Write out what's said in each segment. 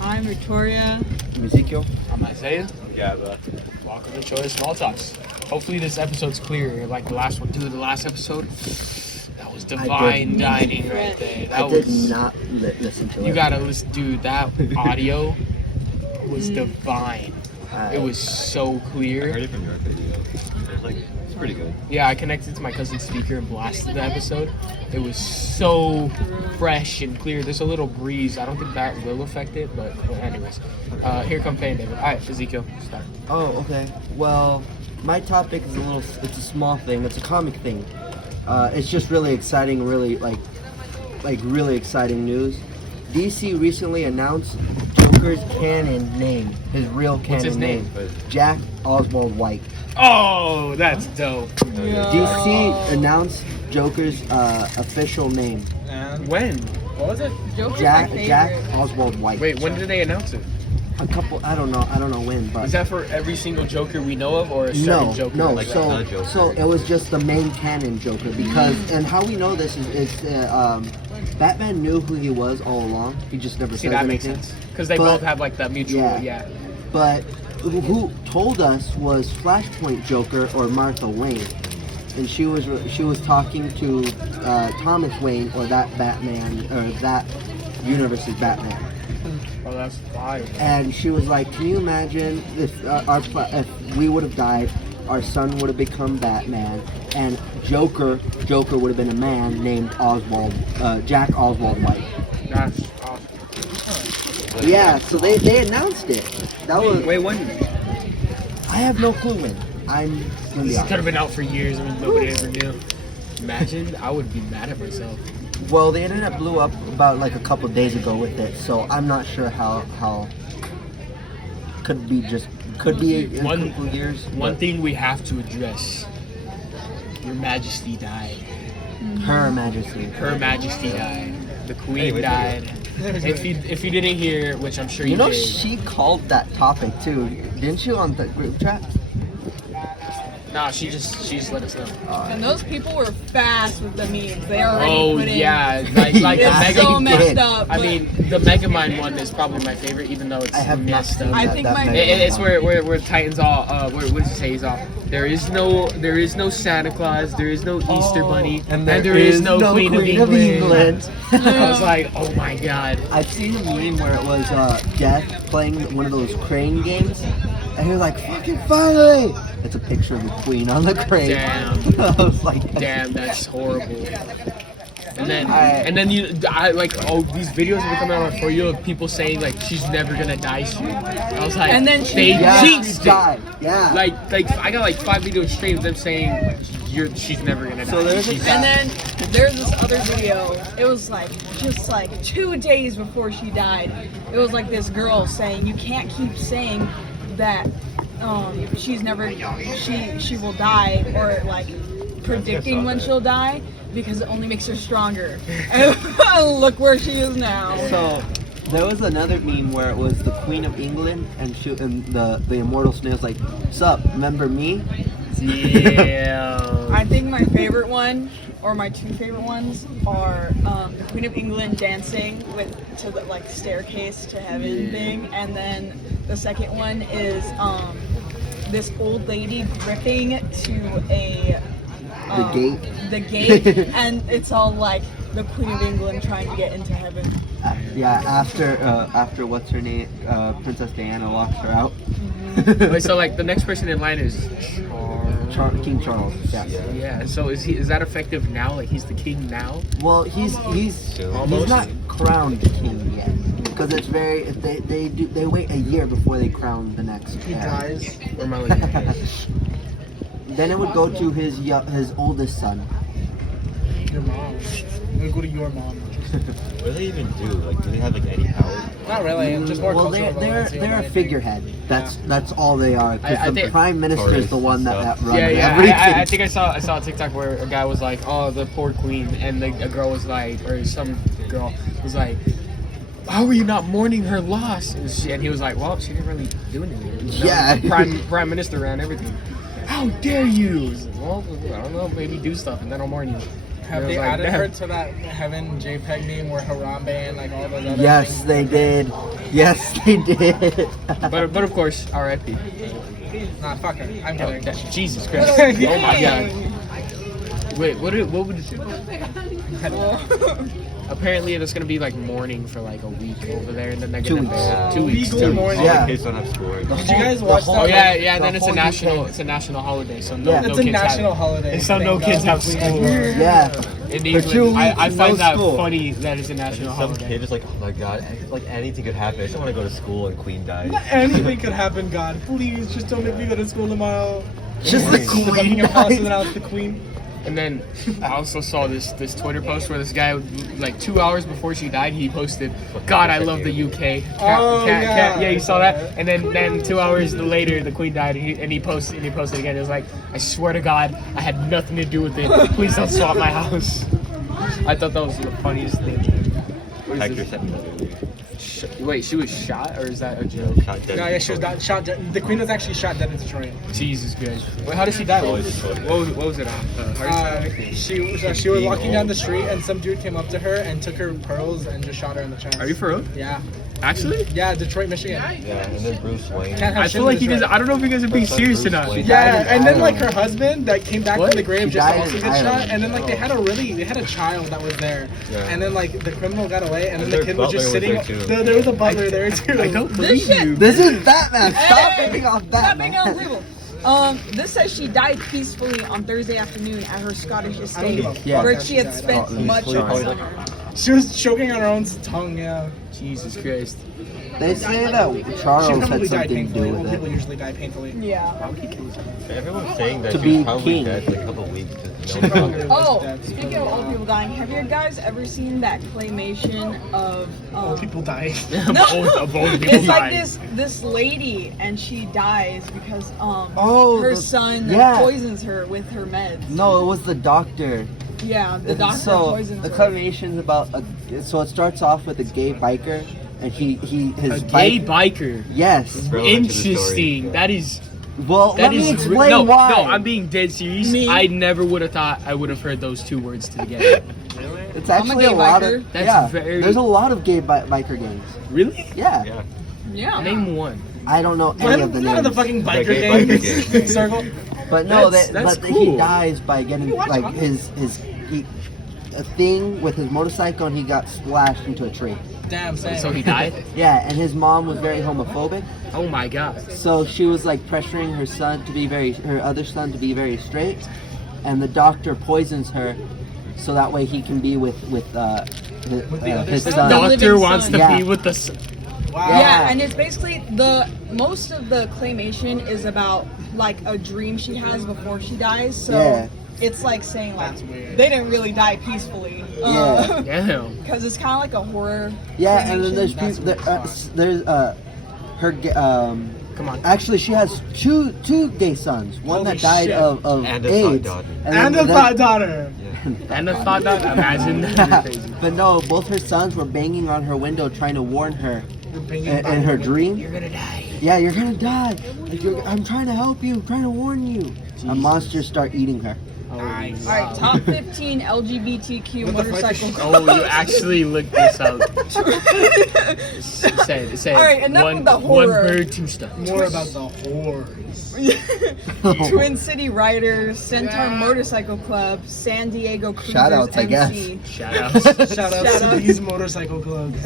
I'm Victoria. I'm Ezekiel. I'm Isaiah. Yeah, but Welcome to ChollaSmallTalks. Hopefully this episode's clear like the last one. Dude, the last episode, that was divine dining right there. That I did was, not listen to it. You gotta listen, dude. That audio was divine. It was so I clear. heard it from your video. It's pretty good. Yeah, I connected to my cousin's speaker and blasted the episode. It was so fresh and clear. There's a little breeze. I don't think that will affect it, but anyways. Here come Fan David. All right, Ezekiel, start. Oh, okay. Well, my topic is it's a small thing. It's a comic thing. It's just really exciting, really really exciting news. DC recently announced Joker's canon name, his real canon What's his name? Jack Oswald White. Oh, that's dope. DC announced Joker's official name. And When? what was it? Joker's Jack my favorite. Jack Oswald White. Wait, when did they announce it? I don't know when, but Is that for every single Joker we know of, or a certain Joker? No. Like the Joker. So it was just the main canon Joker because, and how we know this is Batman knew who he was all along. He just never See, said that makes anything. sense. Because they But- both have like that mutual, yeah. But who told us was Flashpoint Joker or Martha Wayne, and she was talking to Thomas Wayne or that Batman or that universe's Batman. Oh, that's fire. And she was like, "Can you imagine if if we would have died, our son would have become Batman, and Joker would have been a man named Jack Oswald White." That's awesome. Yeah, so they announced it. That was. Wait, when? I have no clue when. I'm gonna be This could honest. have been out for years. I mean, nobody ever knew. Imagine, I would be mad at myself. Well, the internet blew up about like a couple days ago with it, so I'm not sure how. Could be in a couple years. One but thing we have to address. Your Majesty died. Her Majesty. Her Majesty died. The Queen Anyways, died. If you didn't hear, which I'm sure you You know, did. she called that topic too, didn't you, on the group chat? Nah, she just let us know. And those people were fast with the memes. They already Oh put in. yeah, like the It's Mega. so messed did. up. I but mean, the Megamind one is probably my favorite, even though it's I have not messed seen up. I that. think that my- Mega It's one. where Titan's all. What does he say? He's all. There is no Santa Claus. There is no Easter Bunny, and there there is is no no Queen of Queen of England. England. I was like, oh my god. I've seen a meme where it was Death playing one of those crane games, and he was like, "Fucking finally!" It's a picture of the Queen on the crane. Damn. I was like, Damn, that's horrible. And then, I- like, oh, these videos have been coming out for you of people saying like she's never gonna die soon. I was like, And then she- they Yeah, jinxed she it. died. Yeah. Like I got like 5 videos straight of them saying she's never gonna die. So there's a She's- And then there's this other video. It was like just like 2 days before she died. It was like this girl saying, "You can't keep saying that she's never she will die or like predicting when she'll die because it only makes her stronger." And look where she is now. So there was another meme where it was the Queen of England and the Immortal Snails like, "Sup, remember me?" Yeah. I think my favorite one, or my two favorite ones, are the Queen of England dancing to the like staircase to heaven thing, and then the second one is this old lady gripping to the gate, and it's all like the Queen of England trying to get into heaven. Yeah, after what's her name, Princess Diana locks her out. Wait, so like the next person in line is King Charles. Yeah. Yeah. So is that effective now? Like he's the king now? Well, he's Almost. not crowned king yet because it's very they wait a year before they crown the next. He dies. Or am I looking at this? Then it would go to his oldest son. Your mom. It would go to your mom. What do they even do? Like, do they have like any power? Not really. Just more Well, cultural relevance, they're a anything. figurehead. That's all they are. I Because the think- prime minister is the one that runs Yeah. everything. I think I saw a TikTok where a guy was like, "Oh, the poor queen," and a girl was like, or some girl was like, "How are you not mourning her loss?" And he was like, "Well, she didn't really do anything. Yeah. Prime minister ran everything. How dare you?" Well, I don't know. Maybe do stuff, and then I'll mourn you. Have And I they was like, added "Damn." her to that Heaven JPEG meme where Harambe and like all those other Yes, things? they did. Yes, they did. But of course, R.I.P. Nah, fuck her. I'm Oh, kidding. Jesus Christ! Oh my God! Wait, what would it? Apparently, there's gonna be like mourning for like a week over there, and then they're 2 gonna weeks. 2 weeks. Legal mourning. All Yeah. the kids don't have school. Did you guys watch whole- that? Oh yeah, yeah. The Then it's a whole national, UK. it's a national holiday, so no, Yeah. no It's a kids national have. holiday. And so no Thank kids God have the Queen school. is here. Yeah. In For England, 2 I weeks, find no that school. funny that it's a national Some holiday. kid is like, oh my god, like anything could happen. I just want to go to school and Queen died. Anything could happen, God. Please, just don't make me go to school tomorrow. Just the The Queen. Buckingham Palace and died. announce the Queen. And then I also saw this Twitter post where this guy, like 2 hours before she died, he posted, "God, I love the UK." Oh, yeah. Yeah, you saw that. And then 2 hours later, the Queen died, and he posted again. It was like, "I swear to God, I had nothing to do with it. Please don't swap my house." I thought that was the funniest thing. What is Hector this? sent me that video. Wait, she was shot, or is that a joke? Shot dead. No, yeah, she was shot dead. The Queen was actually shot dead in Detroit. Jesus Christ. Wait, how did she die? What was it on? Heart attack? She was walking down the street and some dude came up to her and took her pearls and just shot her in the chest. Are you for real? Yeah. Actually? Yeah, Detroit, Michigan. Yeah, and then Bruce Wayne. Can't have I shit feel like in you guys. Detroit. I don't know if you guys are being serious or not. She died Yeah, in and then like Ireland. her husband that came back What? from the grave She just to died also in get shot, Ireland. and then like they had a child that was there, Yeah. and then like the criminal got away, and then And the their kid was just butler sitting. was there, too. There was a butler there too. I don't This believe shit- you. This is Batman. Stop Hey! ripping off Stop making Batman. it unbelievable. This says she died peacefully on Thursday afternoon at her Scottish estate, Yeah. where she had Oh, spent let me much pull of it the up. summer. She was choking on her own tongue. Yeah. Jesus Christ. They say that She Charles had probably died something to painfully. do Old with people it. usually die painfully. Yeah. Everyone's saying that To she's be probably king. dead for like a couple weeks. 'cause She no one probably knows. was Oh, dead. speaking of old people dying, have you guys ever seen that claymation of? Old people die. Of old people It's like dying. this lady, and she dies because Oh, her the- son yeah. poisons her with her meds. No, it was the doctor. Yeah, the doctor So poisons the her. claymation's about so it starts off with a gay biker, and his A gay bike. biker. Yes. Relevant to the story. Interesting. That is. Well, That let me is explain no, why. no. I'm being dead serious. Me? I never would have thought I would have heard those two words together. It's I'm a actually gay a lot biker. of That's yeah. very- There's a lot of gay biker gangs. Really? Yeah. Yeah. Yeah. Name one. I don't know any of the None of the names, fucking biker gay gangs. biker gang. Circle. but no, That's but cool. he dies by getting watch like hockey? a thing with his motorcycle, and he got splashed into a tree. Damn, same. So he died. Yeah, and his mom was very homophobic. Oh my God. So she was like pressuring her other son to be very straight, and the doctor poisons her, so that way he can be with the other his son? son. The living Doctor wants son. to Yeah. be with the. Wow. Yeah, Yeah. and it's basically most of the claymation is about like a dream she has before she dies. So Yeah. it's like saying like That's weird. they didn't really die peacefully. Yeah. Damn. Because it's kind of like a horror. Yeah, and then there's That's people, weird there's her Come on. actually she has two gay sons. One Holy that died shit. of And a AIDS, thought daughter. And a thought daughter. And the thought that imagine that'd be crazy. But no, both her sons were banging on her window trying to warn her in her dream. dream. You're gonna die. Yeah, you're gonna die. Like, I'm trying to help you, trying to warn you. And monsters start eating her. Nice. All right, top 15 LGBTQ What the fuck motorcycle is- Oh, you actually looked this up. Say it. All right, enough one, with the one horror. bird, two stones. More about the whores. Twin City Riders, Centaur Motorcycle Club, San Diego Cruisers Shout-outs, I guess. MC, Shout out. Shout out to Shout-outs. these motorcycle clubs.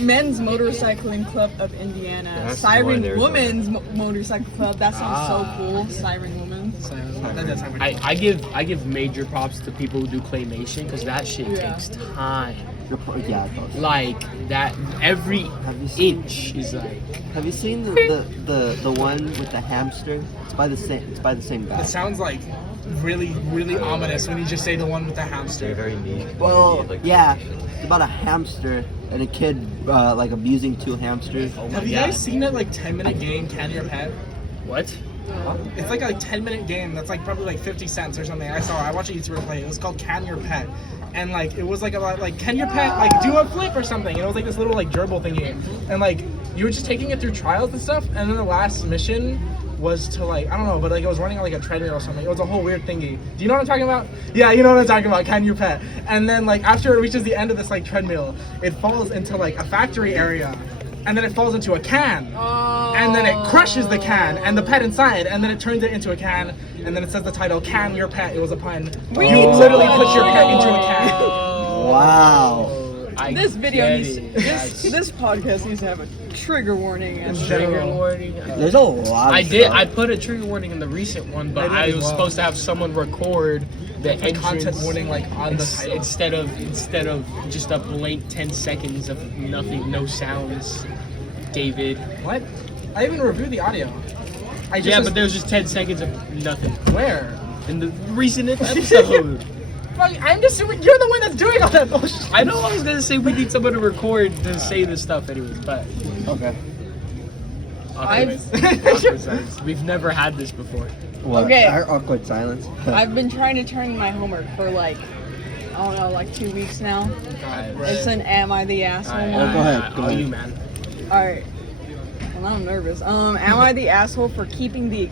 Men's Motorcycling Club of Indiana, That's Siren one there, Women's Motorcycle Club. That sounds Ah. so cool. Siren Women. So that does sound pretty I give major props to people who do claymation because that shit Yeah. takes time. Yeah, it does. Like that, every Have you seen? inch is like. Have you seen the one with the hamster? It's by the same guy. It sounds like really, really ominous when you just say the one with the They're hamster. very neat. Well, Like, yeah, it's about a hamster and a kid like abusing two hamsters. Oh my Have you God. guys seen that like 10-minute game, Can Your Pet? What? It's like a 10-minute game that's like probably like 50 cents or something. I watched a YouTuber play it. It was called Can Your Pet. And like it was like about like can your pet like do a flip or something? And it was like this little like gerbil thingy. And like you were just taking it through trials and stuff. And then the last mission was to like I don't know, but like it was running on like a treadmill or something. It was a whole weird thingy. Do you know what I'm talking about? Yeah, you know what I'm talking about. Can your pet? And then like after it reaches the end of this like treadmill, it falls into like a factory area. and then it falls into a can, and then it crushes the can and the pet inside, and then it turns it into a can, and then it says the title "Can Your Pet." It was a pun. You literally put your pet into a can. Wow. This video needs this podcast needs to have a trigger warning. And Trigger warning. There's a lot. I of did. stuff. I put a trigger warning in the recent one, but I was supposed to have someone record the entrance Content warning like on the title. instead of just a blank 10 seconds of nothing, no sounds. David. What? I even reviewed the audio. Yeah, but there's just 10 seconds of nothing Where? in the recent episode. I'm just assuming you're the one that's doing all that bullshit. I know I was gonna say we need someone to record to say this stuff anyways, but Okay. awkward silence. We've never had this before. What? Okay. Our awkward silence. I've been trying to turn in my homework for like, I don't know, like 2 weeks now. It's an "Am I the asshole?" go one. ahead, go Oh, ahead. you man. All right. Well, I'm nervous. Am I the asshole for keeping the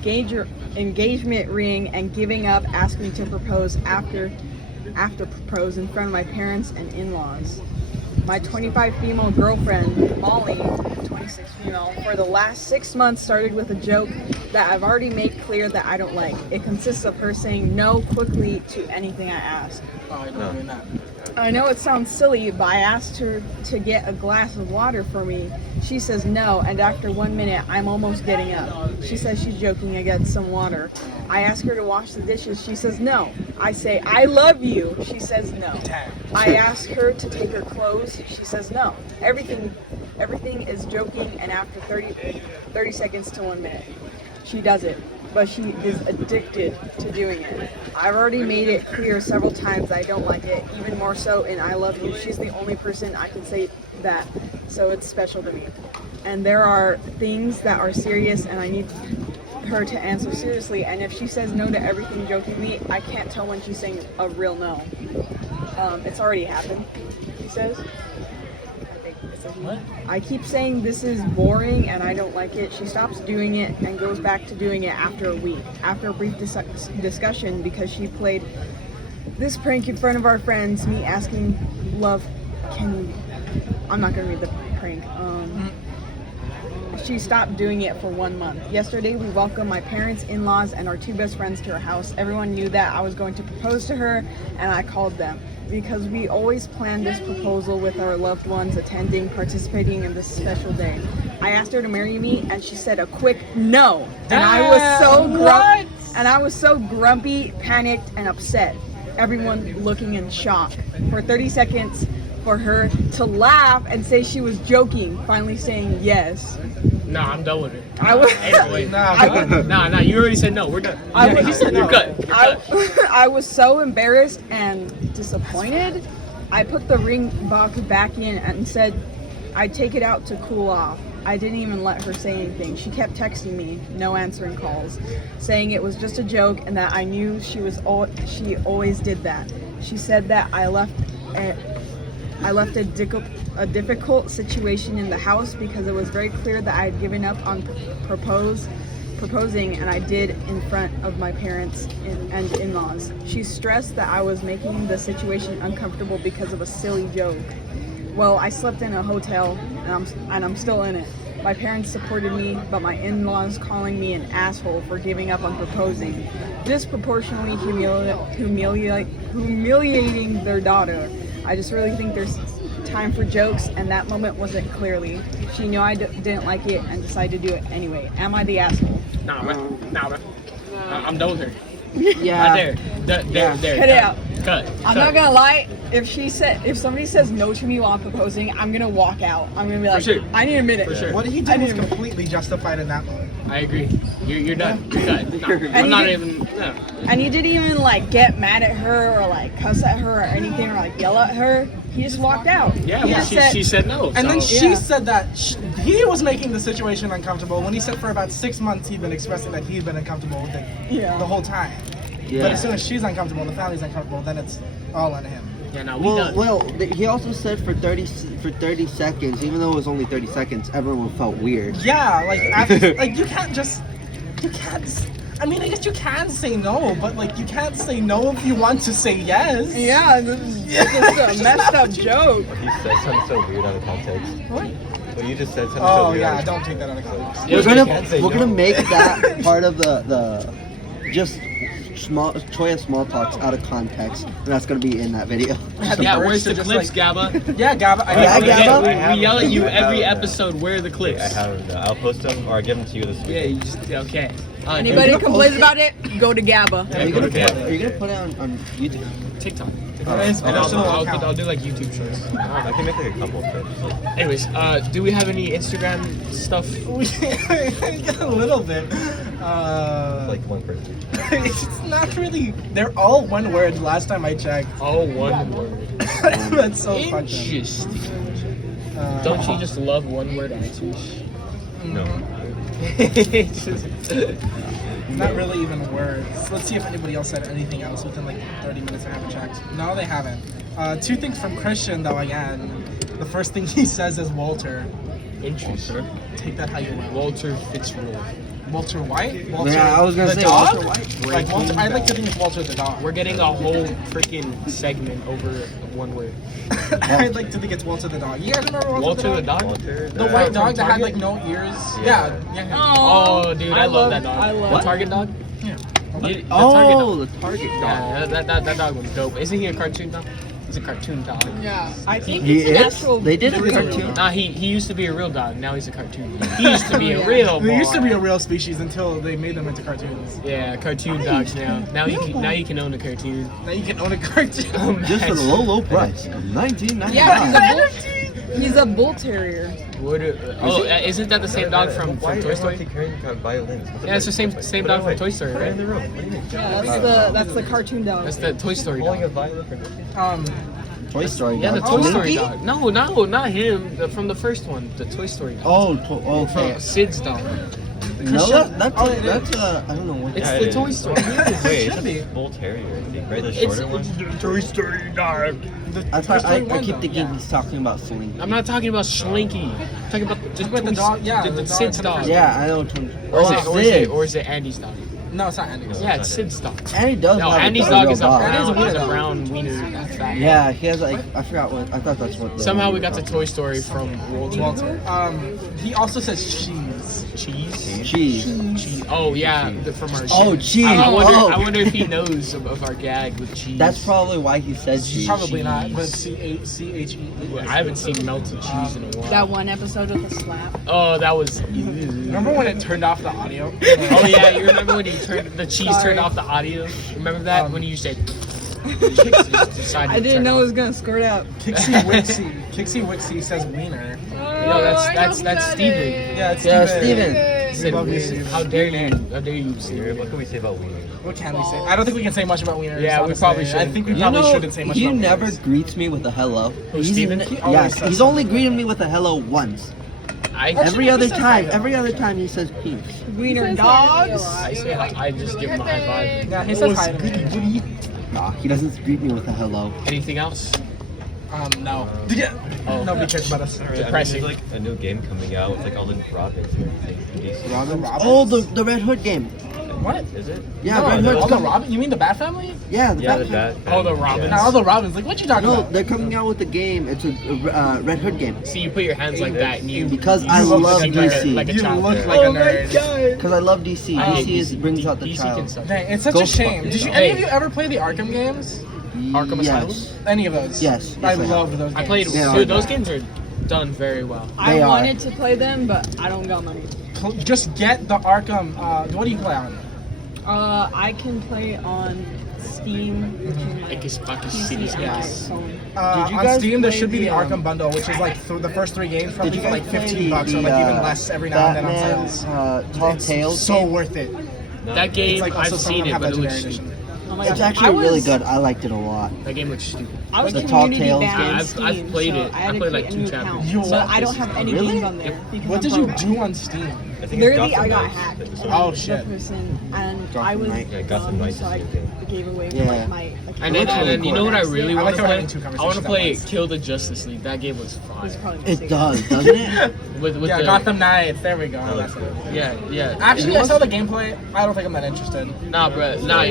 engagement ring and giving up asking to propose after propose in front of my parents and in-laws? My 25 female girlfriend, Molly, 26 female, for the last 6 months started with a joke that I've already made clear that I don't like. It consists of her saying no quickly to anything I ask. Oh, I know doing that. I know it sounds silly, but I asked her to get a glass of water for me. She says no, and after 1 minute, I'm almost getting up. She says she's joking, I get some water. I ask her to wash the dishes. She says no. I say, I love you. She says no. I ask her to take her clothes. She says no. Everything is joking, and after 30 seconds to 1 minute, she does it. But she is addicted to doing it. I've already made it clear several times I don't like it, even more so in I love you. She's the only person I can say that, so it's special to me. And there are things that are serious and I need her to answer seriously, and if she says no to everything jokingly, I can't tell when she's saying a real no. It's already happened, she says. What? I keep saying this is boring and I don't like it. She stops doing it and goes back to doing it after a week. After a brief discussion, because she played this prank in front of our friends, me asking, love, I'm not gonna read the prank. She stopped doing it for 1 month. Yesterday we welcomed my parents, in-laws, and our 2 best friends to our house. Everyone knew that I was going to propose to her, and I called them. Because we always planned this proposal with our loved ones attending, participating in this special day. I asked her to marry me, and she said a quick no. And I was so grumpy, panicked, and upset. Everyone looking in shock. For 30 seconds, for her to laugh and say she was joking, finally saying yes. No, I'm done with it. Wait. Nah, you already said no. We're done. He said no. You're cut. I was so embarrassed and disappointed. I put the ring box back in and said I'd take it out to cool off. I didn't even let her say anything. She kept texting me, no answering calls, saying it was just a joke and that I knew she always did that. She said that I left a difficult situation in the house because it was very clear that I had given up on proposing, and I did in front of my parents and in-laws. She stressed that I was making the situation uncomfortable because of a silly joke. Well, I slept in a hotel, and I'm still in it. My parents supported me, but my in-laws calling me an asshole for giving up on proposing, disproportionately humiliating their daughter. I just really think there's time for jokes, and that moment wasn't clearly. She knew I didn't like it and decided to do it anyway. Am I the asshole? Nah, man. I'm done with her. Yeah. Right there. Cut it out. Cut. I'm not gonna lie. If somebody says no to me while I'm proposing, I'm gonna walk out. I'm gonna be like, sure. I need a minute. For sure. What he did was completely justified in that moment. I agree. You're done. You're cut. No, And I'm you not did- even. No. And he didn't even like get mad at her or like cuss at her or anything or like yell at her. He just walked out. Yeah, He well, just she said no. And then so- she Yeah. said that he was making the situation uncomfortable when he said for about 6 months he'd been expressing that he'd been uncomfortable with it Yeah. the whole time. Yeah. But as soon as she's uncomfortable, the family's uncomfortable, then it's all on him. Yeah, no, we done. He also said for 30 seconds, even though it was only 30 seconds, everyone felt weird. Yeah, like after, like you can't I mean, I guess you can say no, but like you can't say no if you want to say yes. Yeah, this is just a messed up joke. He said something so weird out of context. What? Well, you just said something so Oh weird. yeah, don't take that out of context. Yeah, We're gonna make that part of the just small talks out of context, and that's gonna be in that video. Yeah, where's the Just clips, like- Gabba? Yeah, Gabba. Yeah, Gabba? We yell at you I have every them. episode. Where are the clips? I have them. I'll post them or I'll give them to you this week. Yeah, you just okay. Anybody gonna complains post it? about it, go to Gabba. Yeah, Are you go gonna to put, Gabba. are you gonna put it on YouTube? TikTok. His personal account. I'll do like YouTube shorts. I can make like a couple of clips. Like, Anyways, do we have any Instagram stuff? A little bit. like one person. It's not really. They're all one word. Last time I checked. Oh, one word. That's so fucked up. Interesting. Don't you just love one word answers? No. Not really even words. Let's see if anybody else said anything else within like 30 minutes I haven't checked. No, they haven't. Two things from Christian though again. The first thing he says is Walter. Interesting. Take that how you will. Walter Fitzroy. Walter White? Walter Yeah, I was gonna the say dog? Walter White. Like Walter, I'd like to think it's Walter the dog. We're getting a whole freaking segment over one word. I'd like to think it's Walter the dog. You guys remember Walter, Walter the dog? Walter, The white From dog that had Target? like no ears. Yeah. Yeah. Oh, dude, I love that dog. I love The Target dog? Yeah. The Target Oh, dog. the Target dog. Yeah, that dog was dope. Isn't he a cartoon dog? He's a cartoon dog. Yeah, I think He it's an is? actual. They did a There is a real cartoon. dog. Nah, he used to be a real dog. Now he's a cartoon. He used to be a real boy. They used to be a real species until they made them into cartoons. Yeah, cartoon dogs now. Now you can own a cartoon. Now you can own a cartoon. Just for the low price of $19.95. Yeah, he's a bull terrier. Isn't that the same dog from Why Toy Story? Why carrying violins? Yeah, it's the same dog from Toy Story, Put it in the right? room. What do you mean? Yeah, that's the cartoon dog. That's the Toy Story Holding a dog. violin for nothing? Toy Story Yeah, the dog. Toy Story Slinky? dog. No, not him. From the first one, the Toy Story dog. Oh, okay. From Sid's dog. No, that's I don't know what. It's Yeah, the it Toy is. Story. Wait, should be. it's a bull terrier, I think, right? The It's shorter one? the Toy Story dog. I keep thinking he's talking about Slinky. I'm not talking about Slinky. I'm talking about the About the dog, yeah, the the dog Sid's from the dog. first- Yeah, I know. Or is it Andy's dog? No, it's not Andy. Yeah, it's Sid's dog. And he does No, have Andy's a dog real is a dog. Andy's a brown, wiener. brown wiener. Fat. Yeah, he has like I forgot what I thought that's what. Somehow we got to Toy Story from Walter. Walter. He also says cheese. Cheese. Cheese. Oh yeah, from our. Oh, cheese. I Oh. wonder if he knows of our gag with cheese. That's probably why he said cheese. Probably not, Cheese. but CHE. I haven't seen melted cheese in a while. That one episode with the slap. Oh, that was. Remember when it turned off the audio? Oh yeah, you remember when he turned the cheese Sorry. turned off the audio? Remember that when you said. I didn't know it was gonna squirt out. Kixie Wixie says wiener. No, that's Steven. Yeah, it's Yeah, Steven. Steven. Said, love you, Steven. how dare you say What that? can we say about Wiener? What can we say? I don't think we can say much about wieners. Yeah, we honestly. probably I shouldn't. think we You probably know, shouldn't say much he about never wieners. greets me with a hello. Who, Steven? He always Yes, says he's only greeted me with a hello once. Every other time he says peace. Wiener dogs. I say I just give him a high five. Yeah, he says hi to me. Nah, he doesn't greet me with a hello. Anything else? No. Oh. Nobody cares about us. Depressing. There's like a new game coming out with like all the Robins and everything. in DC. Robins? Robins? Oh, the Red Hood game. What? Is it? Yeah, No, Red Hood's all the coming. Robin? You mean the Bat Family? Yeah, the Yeah, Bat the Family. Bat. Oh, the Robins. Now all the Robins. Like, what you talking No, about? they're coming out with a game. It's a Red Hood game. See, you put your hands like that and you. Because you I look love like DC. Like a You child. look like a nerd. Because I love DC. I hate DC brings out the DC can child. suck. Dang, it's such Go a shame. fuck Did you yourself. any of you ever play the Arkham games? Arkham Asylum? Yes. Any of those? Yes, I yes, I have. loved those games. I played. Yeah, Dude, I those know. games are done very well. I They are. wanted to play them, but I don't got money. Just get the Arkham. What do you play on? I can play on Steam. I guess PC, cities, and guys. iPhone. Did you On guys Steam, there play should be the the, Arkham bundle, which is like the first 3 games probably Did you for like guys play $15 or like even less every now and then on Batman, sales. Tall It's Tales so game? worth it. That game, It's like I've also some of seen them it, have but it Legendary looks Edition. stupid. Oh my It's God. actually I really was- good. I liked it a lot. That game looks stupid. I was The Tall community Tales banned game? on I've Steam, played so it. I had I to played create like a new 2 account. chapters. But I don't have any Really? games on there. because What I'm did you broke. do on Steam? I think Literally, it's I got Gotham hacked. Knights. And Oh, the shit. person, and Gotham I was Knight. Yeah, Gotham dumb, Knights so is I a game. gave away Yeah. like my account. And then you know what I really I want like to how we're play? having two I want to conversations play at once. Kill the Justice League. That game was It's fire. probably It mistake. does, doesn't it? With Yeah, the, Gotham Knights. There we go. Oh, That's cool. it. Yeah, yeah. Actually, I saw the gameplay. I don't think I'm that interested. Nah, bro. Nah,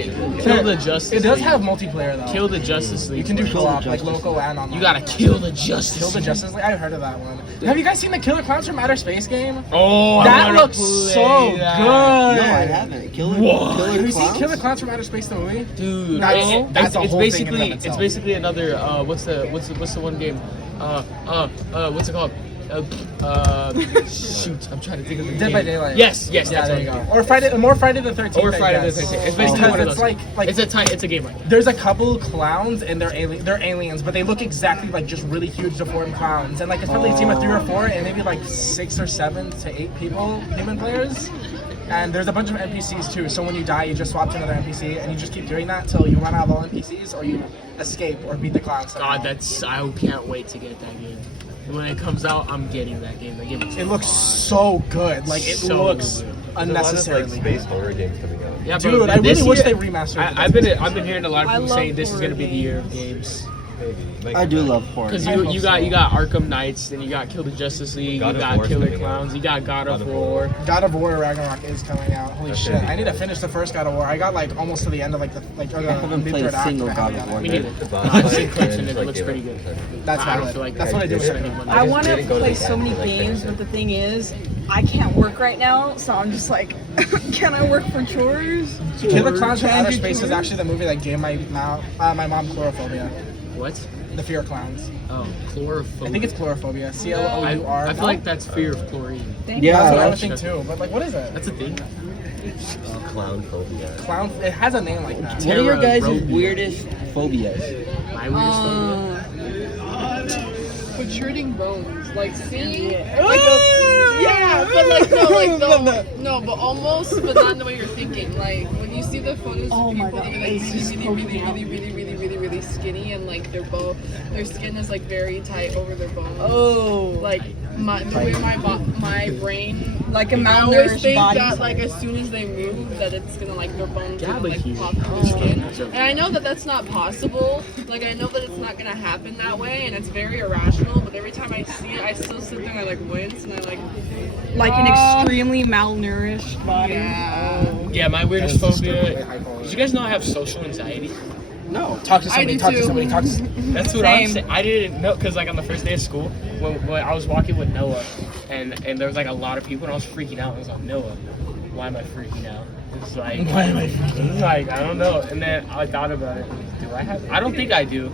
Kill the Justice It does League. have multiplayer though. Kill the Justice League. You can do Kill the co-op, like Justice local and online. You gotta kill the Justice Kill the League. Justice League. I heard of that one. Have you guys seen the Killer Clowns from Outer Space game? Oh, That I wanna looks play so that. good. No, I haven't. Killer What? Killer Have you seen Clowns? Killer Clowns from Outer Space the movie? Dude, No, that's a it's whole thing in and of basically itself. it's basically another what's the one game? What's it called? Shoot, I'm trying to think of the Dead game. by Daylight. Yes, Yeah, that's there what you it go. is. Or Friday the 13th. Or Friday the I guess. 13th. It's basically Because one of it's those. like It's a game like that. there's a couple clowns and they're aliens, but they look exactly like just really huge deformed clowns. And like it's probably a team of 3 or 4 and maybe like 6 or 7 to 8 people, human players. And there's a bunch of NPCs too. So when you die, you just swap to another NPC and you just keep doing that until you run out of all NPCs or you escape or beat the clowns. somehow. God, I can't wait to get that game. When it comes out, I'm getting that game. That game is It looks fire. so good. Like it So looks good. There's a lot of unnecessarily. like space horror games coming out. Yeah, Dude, bro, I really this wish year- they remastered. I've been hearing a lot of I people love saying this is horror gonna be the year of games. games. Maybe. Like, I do love horror. Because I you hope got so. you got Arkham Knights, then you got Kill the Justice League, God you of got War's Killer coming out. Clowns, you got God of God of War. God of War Ragnarok is coming out. Holy That's shit! gonna be I need to good. finish the first God of War. I got like almost to the end of like the I haven't played a single God of War. Me neither. The boss I've fight seen clips and and it like looks Game pretty of good. Thrones. That's I don't valid. feel like That's what I do. didn't with spend it. money. I want to didn't go to play the so end many for, like, games, 10 but the thing is, I can't work right now, so I'm just like, can I work for chores? Killer Clowns from Can I Outer do Space is chores? actually the movie that gave my mom chlorophobia. What? The fear of clowns. Oh, chlorophobia. I think it's chlorophobia. CLOUR. I feel like that's fear of chlorine. Thank Yeah, That's what I that's- would think too. But like, what is it? That's a thing. Clown phobia. Clown. It has a name like that. What are your guys' Terror-phobia. weirdest phobias? My weirdest phobia. Protruding bones, like see, Yeah. like yeah, but like no, but almost, but not in the way you're thinking. Like when you see the photos Oh of my people God, that are like it's just really skinny, and like their skin is like very tight over their bones. Oh, Like the way my brain, like a I always malnourished think body. that like as soon as they move, that it's gonna like their bones Yeah, gonna but like he- pop through the skin. And I know that that's not possible. Like I know that it's not gonna happen that way, and it's very irrational. But every time I see it, I still sit there and I like wince, and I like like an extremely malnourished body. Yeah. Oh. Yeah, my weirdest That is phobia. disturbingly high quality. Did you guys know I have social anxiety? No. Talk to somebody. do Talk to too. somebody. Talk to. That's what I'm Same. saying. I didn't know because like on the first day of school, when I was walking with Noah, and there was like a lot of people, and I was freaking out. I was like, Noah, why am I freaking out? It's like, Why am I It's like I don't know. And then I thought about it. Do I have? I don't think I do.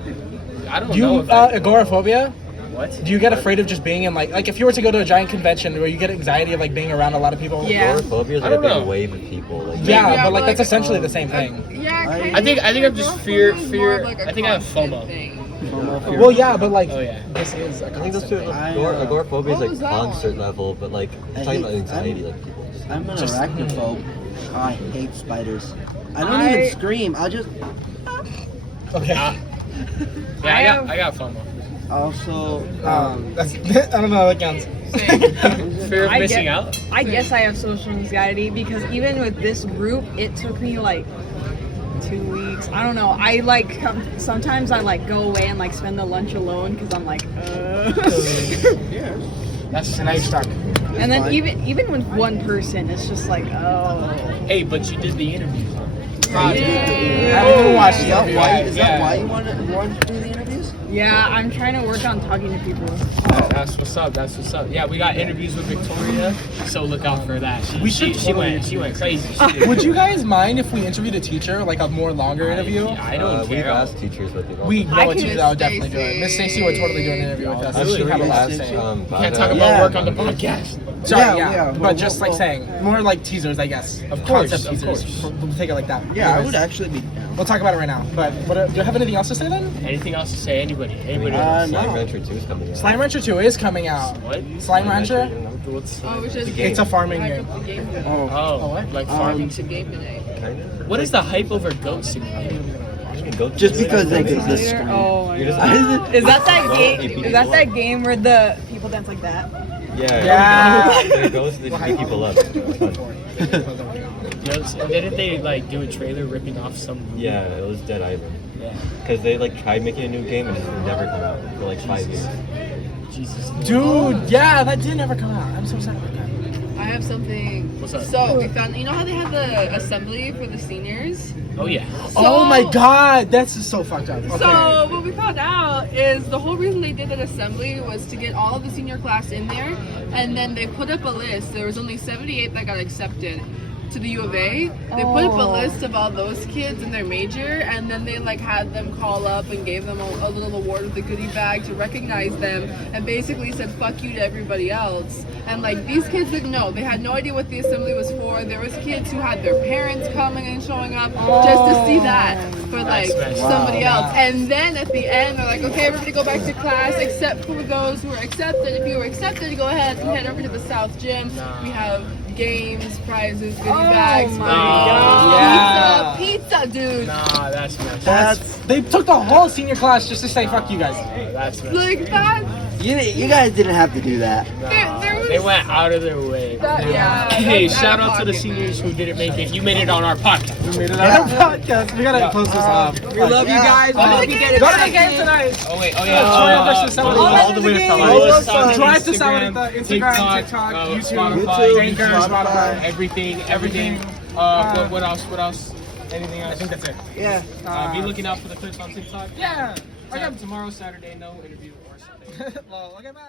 I don't Do you know. If I, agoraphobia? what? Do you get afraid of just being in like if you were to go to a giant convention where you get anxiety of like being around a lot of people? Yeah. Agoraphobia is I like a don't big know. wave of people. Like, Yeah, Yeah, but like but, that's like, essentially the same thing. Yeah, kind I think I'm just fear. More of, like, a I think I have constant FOMO. thing. Well, yeah, but like Oh yeah. this is a I think those constant two. thing. Agoraphobia is What was like that concert one? level, but like I talking about hate- anxiety, like people. I'm an Just- arachnophobe. I hate spiders. I don't I- even scream. I'll just Okay. Yeah, I got FOMO. also That's I don't know how that counts. Fear of I missing get- out. I guess I have social anxiety because even with this group, it took me like 2 weeks. I don't know. I like sometimes I like go away and like spend the lunch alone because I'm like, That's now you're stuck. and then fine. even with one person, it's just like, oh. Hey, but you did the interview. I haven't even watched is the that interview why? yet. Is Yeah. that why you want to do the interviews? Yeah, I'm trying to work on talking to people. That's what's up. That's what's up. Yeah, we got interviews with Victoria, so look out for that. We should she totally went crazy. She did. Would you guys mind if we interviewed a teacher, like a more longer interview? I don't We've care. asked teachers what they want. We I know a can- teacher that would definitely do it. Miss Stacy would totally do an interview with us. I'm She'd sure have a we lot to asked, say. Can't Vada- talk about Yeah. work on the podcast. Sorry, Yeah, yeah, yeah. but Well, just well, like saying, more like teasers, I guess, of course, concept of teasers. course. We'll take it like that. Yeah, I Anyways, would actually be down. We'll talk about it right now. But do you have anything else to say then? Anything else to say? Anybody? no. else? Slime Rancher 2 is coming out. Slime Rancher 2 is coming out. What? Slime Rancher? What's? Oh, which is It's a farming hype game. of the game. Oh, Oh, what? like farming. It's a game today. Kind of. What is the hype over Goat Simulator? Go just because they Later. exist. Oh You're just Is that that Well, game? if you Is that do that what? game where the people dance like that? Yeah. There it goes. They just beat people up. Didn't they like do a trailer ripping off some? Yeah, it was Dead Island. Yeah. Because they like tried making a new game and it never come out for like 5 years. Jesus. Dude, yeah, that did never come out. I'm so sad about that. I have something. What's up? So we found. You know how they had the assembly for the seniors? Oh yeah. Oh my god, that's just so fucked up. Okay. So what we found out is the whole reason they did that assembly was to get all of the senior class in there, and then they put up a list. There was only 78 that got accepted to the U of A. They put up a list of all those kids in their major, and then they like had them call up and gave them a little award with a goodie bag to recognize them, and basically said fuck you to everybody else. And like these kids didn't know, they had no idea what the assembly was for. There was kids who had their parents coming and showing up just to see that for like somebody else. And then at the end they're like, okay, everybody go back to class except for those who were accepted. If you were accepted, go ahead and head over to the South Gym. We have games, prizes, goodie bags, God. pizza, dude. Nah, that's messed. They took the whole senior class just to say fuck you guys. That's messed. Like that. You guys didn't have to do that. There was They went out of their way. yeah. Hey, that's shout out out of to the pocket, seniors man. who didn't make it. You made it on our podcast. We made it on our podcast. We gotta close this up. We love you guys. Go to the game tonight. Oh wait, oh Troy versus Saladin. all the way to Follow Saladin. us on Drive to Saladin, Instagram, TikTok, YouTube, Anchor, Spotify. everything. What else? Anything else? I think that's it. Yeah. Be looking out for the clips on TikTok. Yeah. Tomorrow, Saturday, no interview or something. Well, okay, bye.